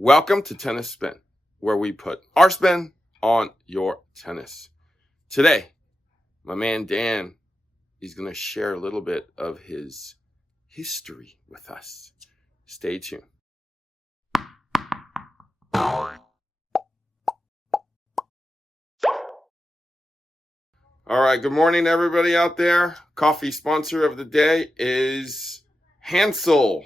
Welcome to Tennis Spin, where we put our spin on your tennis. Today, my man Dan is going to share a little bit of his history with us. Stay tuned. All right, good morning, everybody out there. Coffee sponsor of the day is Hansel.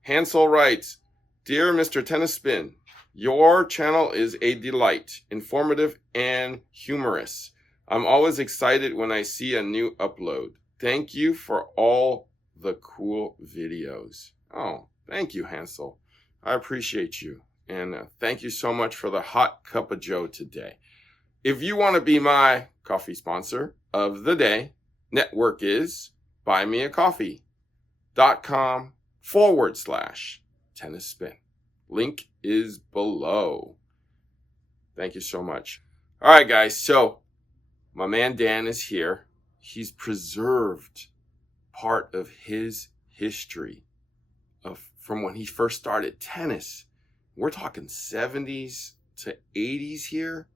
Hansel writes, "Dear Mr. Tennis Spin, your channel is a delight, informative and humorous. I'm always excited when I see a new upload. Thank you for all the cool videos." Oh, thank you, Hansel. I appreciate you. And thank you so much for the hot cup of joe today. If you want to be my coffee sponsor of the day, network is buymeacoffee.com/tennis spin. Link is below. Thank you so much. All right, guys. So my man Dan is here. He's preserved part of his history from when he first started tennis. We're talking 70s to 80s here.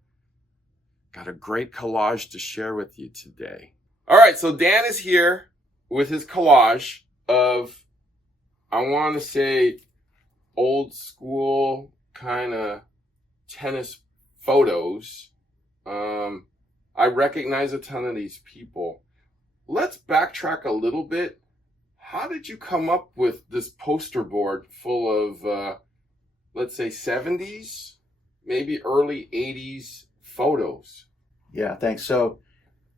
Got a great collage to share with you today. All right, so Dan is here with his collage of, I want to say, old school kind of tennis photos. I recognize a ton of these people. Let's backtrack a little bit. How did you come up with this poster board full of, let's say, 70s, maybe early 80s photos? Yeah, thanks. So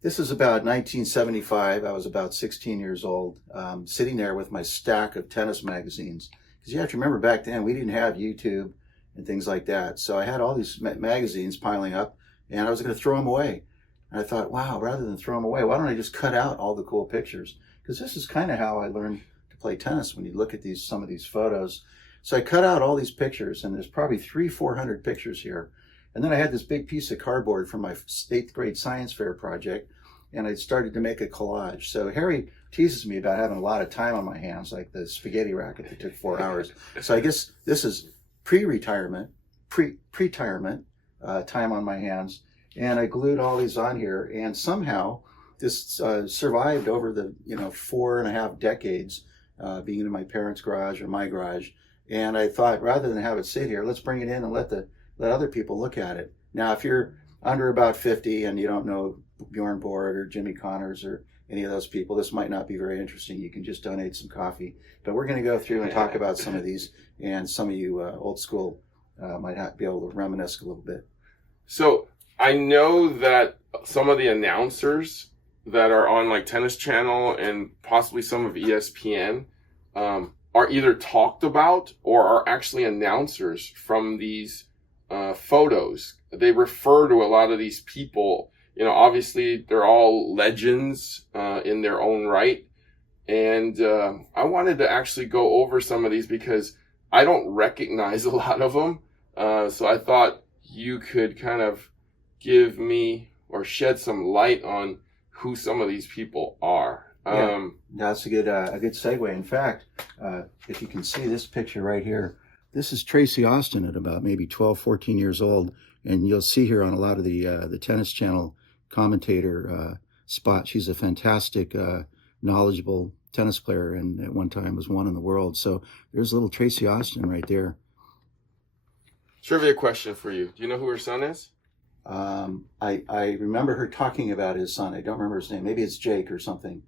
this is about 1975. I was about 16 years old, sitting there with my stack of tennis magazines. Because you have to remember, back then we didn't have YouTube and things like that. So I had all these magazines piling up, and I was going to throw them away. And I thought, wow, rather than throw them away, why don't I just cut out all the cool pictures? Because this is kind of how I learned to play tennis, when you look at some of these photos. So I cut out all these pictures, and there's probably 300-400 pictures here. And then I had this big piece of cardboard from my 8th grade science fair project, and I started to make a collage. So Harry teases me about having a lot of time on my hands, like the spaghetti racket that took 4 hours. So I guess this is pre-retirement time on my hands. And I glued all these on here, and somehow this survived over the 4.5 decades, being in my parents' garage or my garage. And I thought, rather than have it sit here, let's bring it in and let other people look at it. Now, if you're under about 50 and you don't know Bjorn Borg or Jimmy Connors or any of those people, this might not be very interesting. You can just donate some coffee. But we're going to go through and talk about some of these, and some of you old school might be able to reminisce a little bit. So I know that some of the announcers that are on like Tennis Channel and possibly some of ESPN are either talked about or are actually announcers from these photos. They refer to a lot of these people. Obviously they're all legends in their own right. And I wanted to actually go over some of these because I don't recognize a lot of them. So I thought you could kind of give me or shed some light on who some of these people are. Yeah, that's a good segue. In fact, if you can see this picture right here, this is Tracy Austin at about maybe 12, 14 years old. And you'll see her on a lot of the Tennis Channel commentator spot. She's a fantastic, knowledgeable tennis player, and at one time was one in the world. So there's little Tracy Austin right there. Trivia question for you. Do you know who her son is? I remember her talking about his son. I don't remember his name. Maybe it's Jake or something.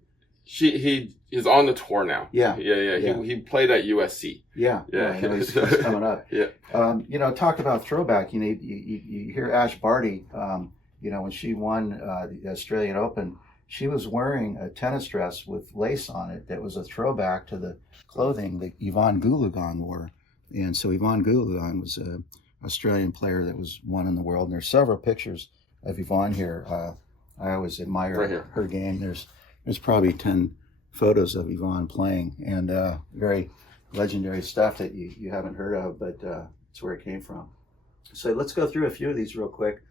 He is on the tour now. Yeah. He played at USC. Yeah. He's coming up. Yeah. Talk about throwback. You hear Ash Barty. When she won the Australian Open, she was wearing a tennis dress with lace on it that was a throwback to the clothing that Yvonne Goolagong wore. And so Yvonne Goolagong was an Australian player that was one in the world. And there's several pictures of Yvonne here. I always admire her game. There's probably 10 photos of Yvonne playing, and very legendary stuff that you haven't heard of, but it's where it came from. So let's go through a few of these real quick.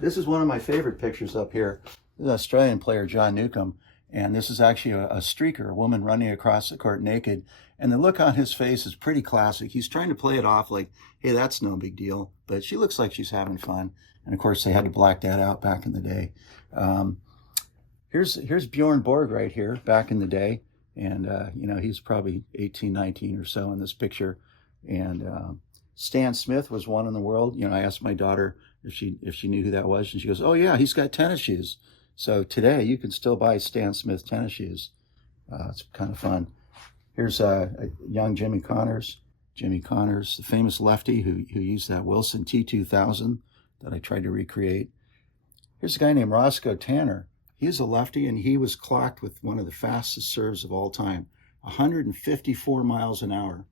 This is one of my favorite pictures up here. This is Australian player John Newcombe, And this is actually a streaker, a woman running across the court naked. And the look on his face is pretty classic. He's trying to play it off like, hey, that's no big deal. But she looks like she's having fun. And of course, they had to black that out back in the day. Here's Bjorn Borg right here back in the day. And, he's probably 18, 19 or so in this picture. And Stan Smith was one in the world. I asked my daughter if she knew who that was. And she goes, oh, yeah, he's got tennis shoes. So today you can still buy Stan Smith tennis shoes. It's kind of fun. Here's a young Jimmy Connors. Jimmy Connors, the famous lefty who used that Wilson T2000 that I tried to recreate. Here's a guy named Roscoe Tanner. He's a lefty, and he was clocked with one of the fastest serves of all time, 154 miles an hour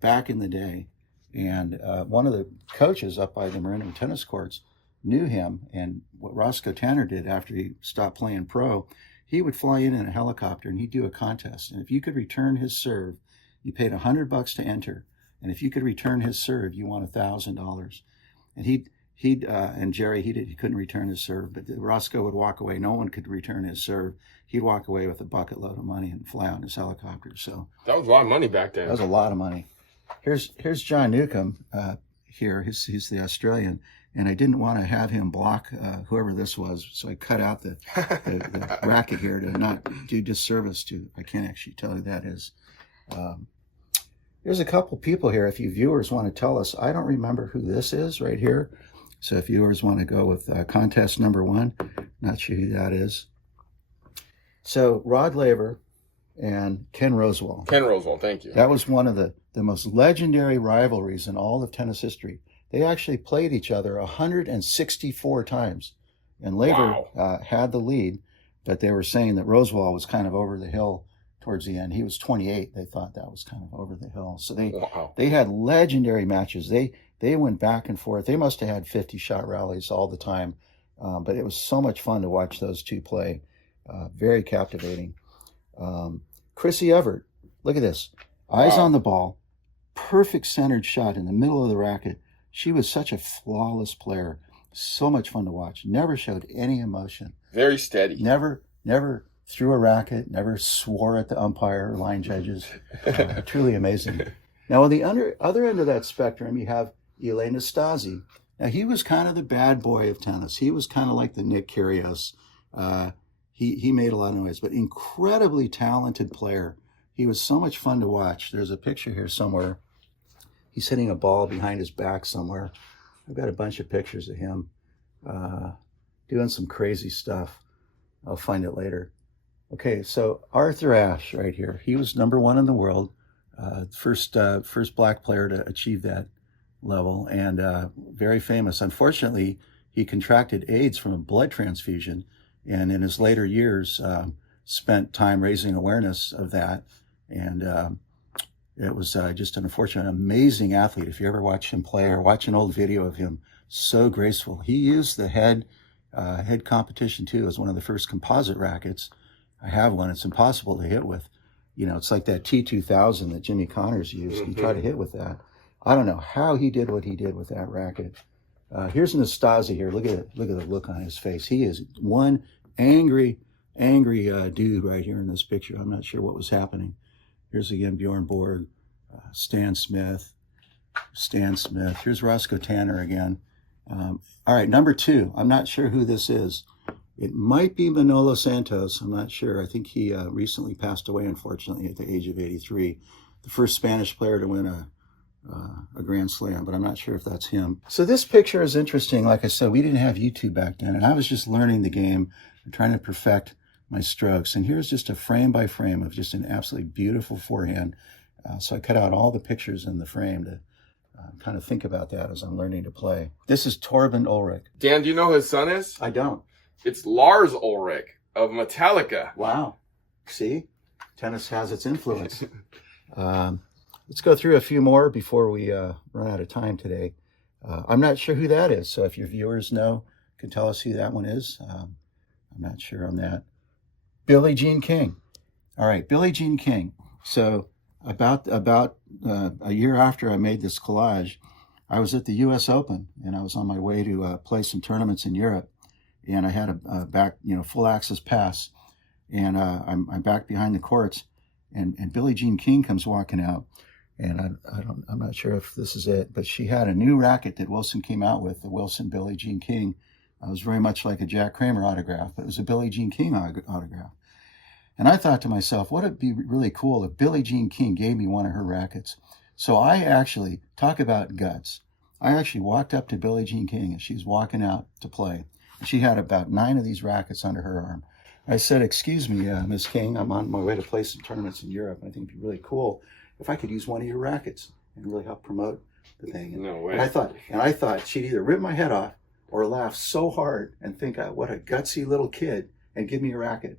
back in the day. And one of the coaches up by the Marino tennis courts knew him, and what Roscoe Tanner did after he stopped playing pro, he would fly in a helicopter and he'd do a contest. And if you could return his serve, you paid $100 to enter. And if you could return his serve, you won $1,000. And and Jerry, he couldn't return his serve, but Roscoe would walk away. No one could return his serve. He'd walk away with a bucket load of money and fly out in his helicopter. So that was a lot of money back then. That was a lot of money. Here's John Newcomb here. He's the Australian. And I didn't want to have him block whoever this was, so I cut out the racket here to not do disservice to. I can't actually tell who that is. There's a couple people here. If you viewers want to tell us, I don't remember who this is right here. So if viewers want to go with contest number 1, not sure who that is. So Rod Laver and Ken Rosewall. Ken Rosewall, thank you. That was one of the most legendary rivalries in all of tennis history. They actually played each other 164 times. And Laver had the lead, but they were saying that Rosewall was kind of over the hill towards the end. He was 28. They thought that was kind of over the hill. So they had legendary matches. They went back and forth. They must have had 50-shot rallies all the time. But it was so much fun to watch those two play. Very captivating. Chrissy Everett, look at this. Eyes on the ball, perfect centered shot in the middle of the racket. She was such a flawless player. So much fun to watch. Never showed any emotion. Very steady. Never threw a racket. Never swore at the umpire or line judges. Truly amazing. Now, on the other end of that spectrum, you have Elaine Nastasi. Now, he was kind of the bad boy of tennis. He was kind of like the Nick Kyrgios. He made a lot of noise, but incredibly talented player. He was so much fun to watch. There's a picture here somewhere. He's hitting a ball behind his back somewhere. I've got a bunch of pictures of him doing some crazy stuff. I'll find it later. Okay, so Arthur Ashe right here. He was number 1 in the world, first black player to achieve that level, and very famous. Unfortunately, he contracted AIDS from a blood transfusion, and in his later years spent time raising awareness of that. And it was just an unfortunate, amazing athlete. If you ever watch him play or watch an old video of him, so graceful. He used the head competition too as one of the first composite rackets. I have one. It's impossible to hit with. It's like that T2000 that Jimmy Connors used. He tried to hit with that. I don't know how he did what he did with that racket. Here's Nastasi here. Look at it. Look at the look on his face. He is one angry dude right here in this picture. I'm not sure what was happening. Here's again Bjorn Borg, Stan Smith. Here's Roscoe Tanner again. All right, number 2. I'm not sure who this is. It might be Manolo Santos. I'm not sure. I think he recently passed away, unfortunately, at the age of 83. The first Spanish player to win a Grand Slam, but I'm not sure if that's him. So this picture is interesting. Like I said, we didn't have YouTube back then, and I was just learning the game and trying to perfect my strokes. And here's just a frame by frame of just an absolutely beautiful forehand. So I cut out all the pictures in the frame to kind of think about that as I'm learning to play. This is Torben Ulrich. Dan, do you know who his son is? I don't. It's Lars Ulrich of Metallica. Wow. See? Tennis has its influence. Let's go through a few more before we run out of time today. I'm not sure who that is. So if your viewers know, can tell us who that one is. I'm not sure on that. Billie Jean King. All right, Billie Jean King. So about a year after I made this collage, I was at the U.S. Open, and I was on my way to play some tournaments in Europe, and I had a back, full access pass, And I'm back behind the courts, and Billie Jean King comes walking out. And I'm not sure if this is it, but she had a new racket that Wilson came out with, the Wilson Billie Jean King. It was very much like a Jack Kramer autograph, but it was a Billie Jean King autograph. And I thought to myself, would it be really cool if Billie Jean King gave me one of her rackets? So I actually, talk about guts, I actually walked up to Billie Jean King as she was walking out to play. She had about 9 of these rackets under her arm. I said, excuse me, Miss King, I'm on my way to play some tournaments in Europe. I think it'd be really cool if I could use one of your rackets and really help promote the thing. No way. And I thought she'd either rip my head off or laugh so hard and think, what a gutsy little kid, and give me a racket.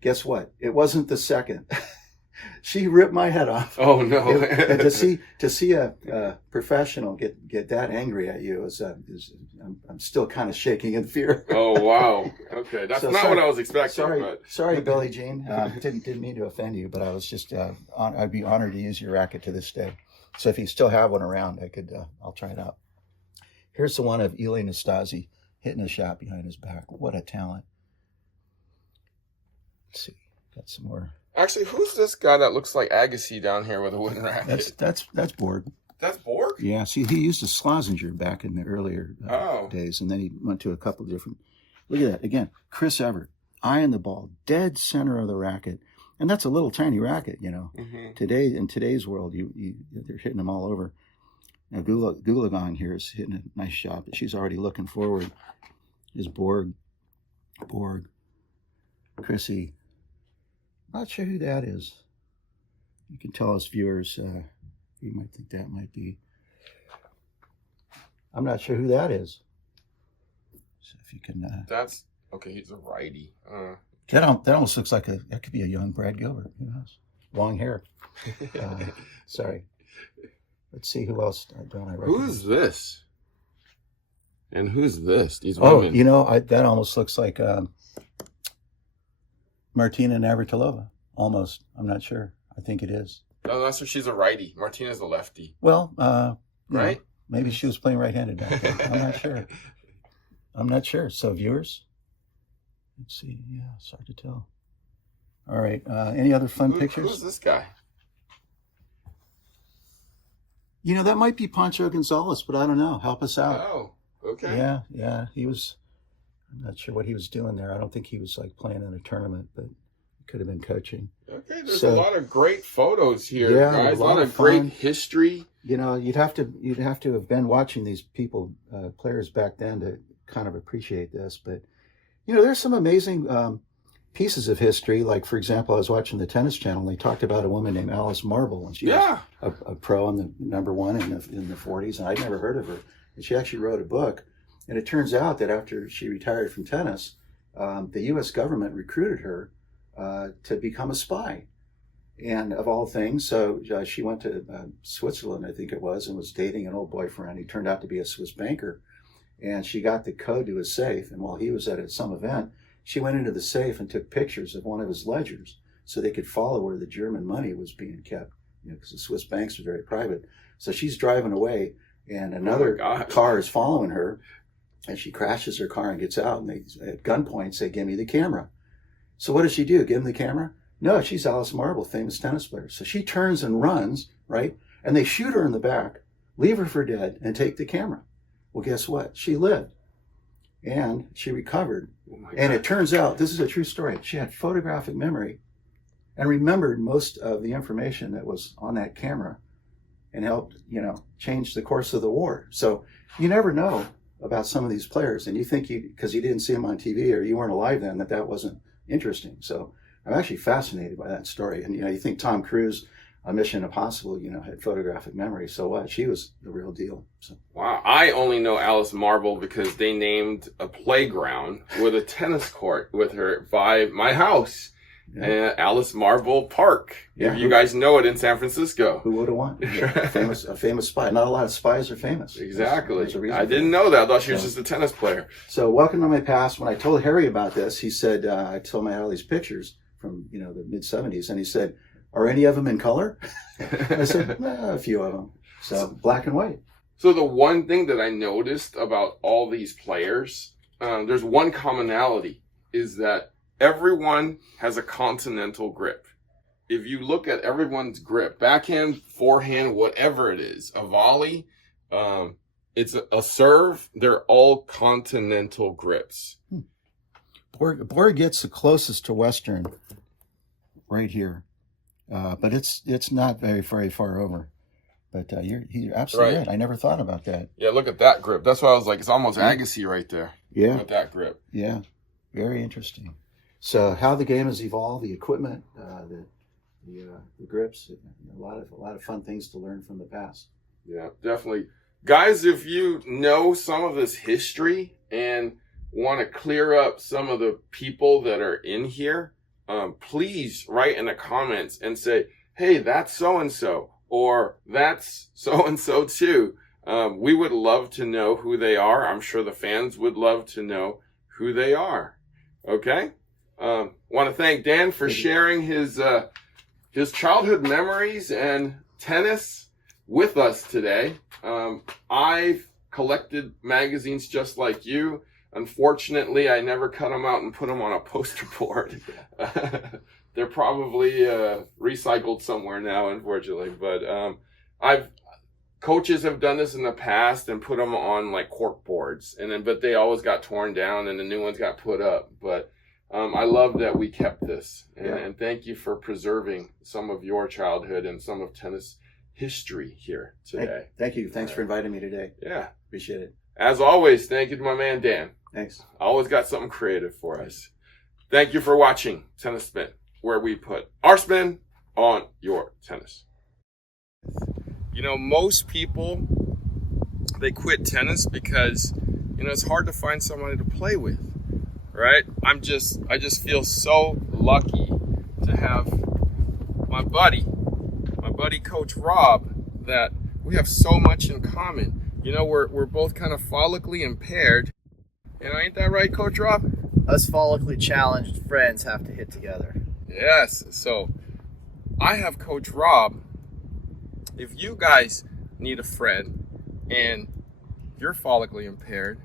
Guess what? It wasn't the second. She ripped my head off. Oh no! And to see a professional get that angry at you I'm still kind of shaking in fear. Oh wow! Okay, that's not what I was expecting. Sorry, Billie Jean. Didn't mean to offend you, but I was just I'd be honored to use your racket to this day. So if you still have one around, I'll try it out. Here's the one of Eli Nastasi hitting a shot behind his back. What a talent! Let's see, got some more. Actually, who's this guy that looks like Agassi down here with a wooden racket? That's Borg. That's Borg? Yeah, see, he used a Schlesinger back in the earlier days, and then he went to a couple of different. Look at that again, Chris Evert, eyeing the ball, dead center of the racket, and that's a little tiny racket, you know. Mm-hmm. Today, in today's world, they're hitting them all over. Now, Gulagon here is hitting a nice shot, but she's already looking forward. Is Borg, Chrissy. Not sure who that is. You can tell us viewers, you might think that might be. I'm not sure who that is. So if you can. That's okay. He's a righty. That almost looks like that could be a young Brad Gilbert. Who knows? Long hair. Sorry. Let's see who else don't I recognize. Who's this? And who's this? These women. Oh, you know, that almost looks like. Martina Navratilova, almost. I'm not sure. I think it is. Oh, that's where she's a righty. Martina's a lefty. Well, right? Know, maybe she was playing right-handed back then. I'm not sure. So, viewers, let's see. Yeah, it's hard to tell. All right. Any other fun pictures? Who's this guy? You know, that might be Pancho Gonzalez, but I don't know. Help us out. Oh, okay. Yeah. He was. I'm not sure what he was doing there. I don't think he was like playing in a tournament, but he could have been coaching. Okay, there's a lot of great photos here, guys. A lot of fun. great history. You know, you'd have to have been watching these people, players back then, to kind of appreciate this. But you know, there's some amazing pieces of history. Like, for example, I was watching the Tennis Channel, and they talked about a woman named Alice Marble, and she was a pro in the #1 in the 40s, and I'd never heard of her. And she actually wrote a book. And it turns out that after she retired from tennis, the U.S. government recruited her to become a spy. And of all things, so she went to Switzerland, I think it was, and was dating an old boyfriend. He turned out to be a Swiss banker. And she got the code to his safe. And while he was at some event, she went into the safe and took pictures of one of his ledgers so they could follow where the German money was being kept, you know, because the Swiss banks are very private. So she's driving away, and another car is following her. And she crashes her car and gets out, and they, at gunpoint, say, give me the camera. So what does she do? Give him the camera? No, she's Alice Marble, famous tennis player. So she turns and runs, right? And they shoot her in the back, leave her for dead, and take the camera. Well, guess what? She lived. And she recovered. And it turns out, this is a true story, she had photographic memory and remembered most of the information that was on that camera and helped, you know, change the course of the war. So you never know about some of these players, and you think because you didn't see them on TV or you weren't alive then, that wasn't interesting. So I'm actually fascinated by that story. And you know, you think Tom Cruise on Mission Impossible, you know, had photographic memory. So what? She was the real deal. So. Wow, I only know Alice Marble because they named a playground with a tennis court with her by my house. Yeah. Alice Marble Park. Yeah. If you guys know it in San Francisco. Who would have won? A famous spy. Not a lot of spies are famous. Exactly. I didn't know that. I thought she was just a tennis player. So welcome to my past. When I told Harry about this, he said, I told him I had all these pictures from, you know, the mid 70s. And he said, are any of them in color? I said, a few of them. So black and white. So the one thing that I noticed about all these players, there's one commonality, is that everyone has a continental grip. If you look at everyone's grip, backhand, forehand, whatever it is, a volley, it's a serve, they're all continental grips. Borg gets the closest to Western right here, but it's not very far over. But you're absolutely right. I never thought about that. Yeah, look at that grip. That's why I was like, it's almost Agassi right there. Yeah, with that grip. Yeah, very interesting. So how the game has evolved, the equipment, the grips, a lot of fun things to learn from the past. Yeah, definitely. Guys, if you know some of this history and want to clear up some of the people that are in here, please write in the comments and say, hey, that's so-and-so, or that's so-and-so too. We would love to know who they are. I'm sure the fans would love to know who they are. Okay? Want to thank Dan for sharing his childhood memories and tennis with us today. I've collected magazines just like you. Unfortunately, I never cut them out and put them on a poster board. They're probably recycled somewhere now, unfortunately. But coaches have done this in the past and put them on like cork boards, but they always got torn down and the new ones got put up. But I love that we kept this, and thank you for preserving some of your childhood and some of tennis history here today. Thank you. Thanks for inviting me today. Yeah. Appreciate it. As always, thank you to my man, Dan. Thanks. Always got something creative for us. Thank you for watching Tennis Spin, where we put our spin on your tennis. You know, most people, they quit tennis because, it's hard to find somebody to play with, right? I just feel so lucky to have my buddy Coach Rob, that we have so much in common. We're both kind of follically impaired. Ain't that right, Coach Rob? Us follically challenged friends have to hit together. Yes. So I have Coach Rob. If you guys need a friend and you're follically impaired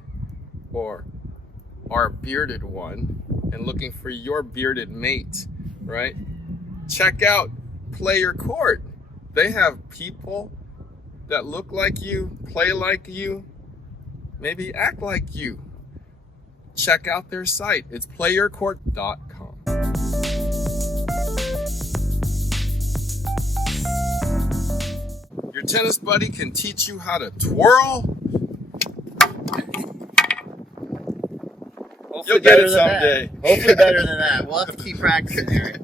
or are a bearded one and looking for your bearded mate, right? Check out Player Court. They have people that look like you, play like you, maybe act like you. Check out their site. It's playercourt.com. Your tennis buddy can teach you how to twirl. Hopefully You'll get it someday. Hopefully better than that. We'll have to keep practicing, Eric.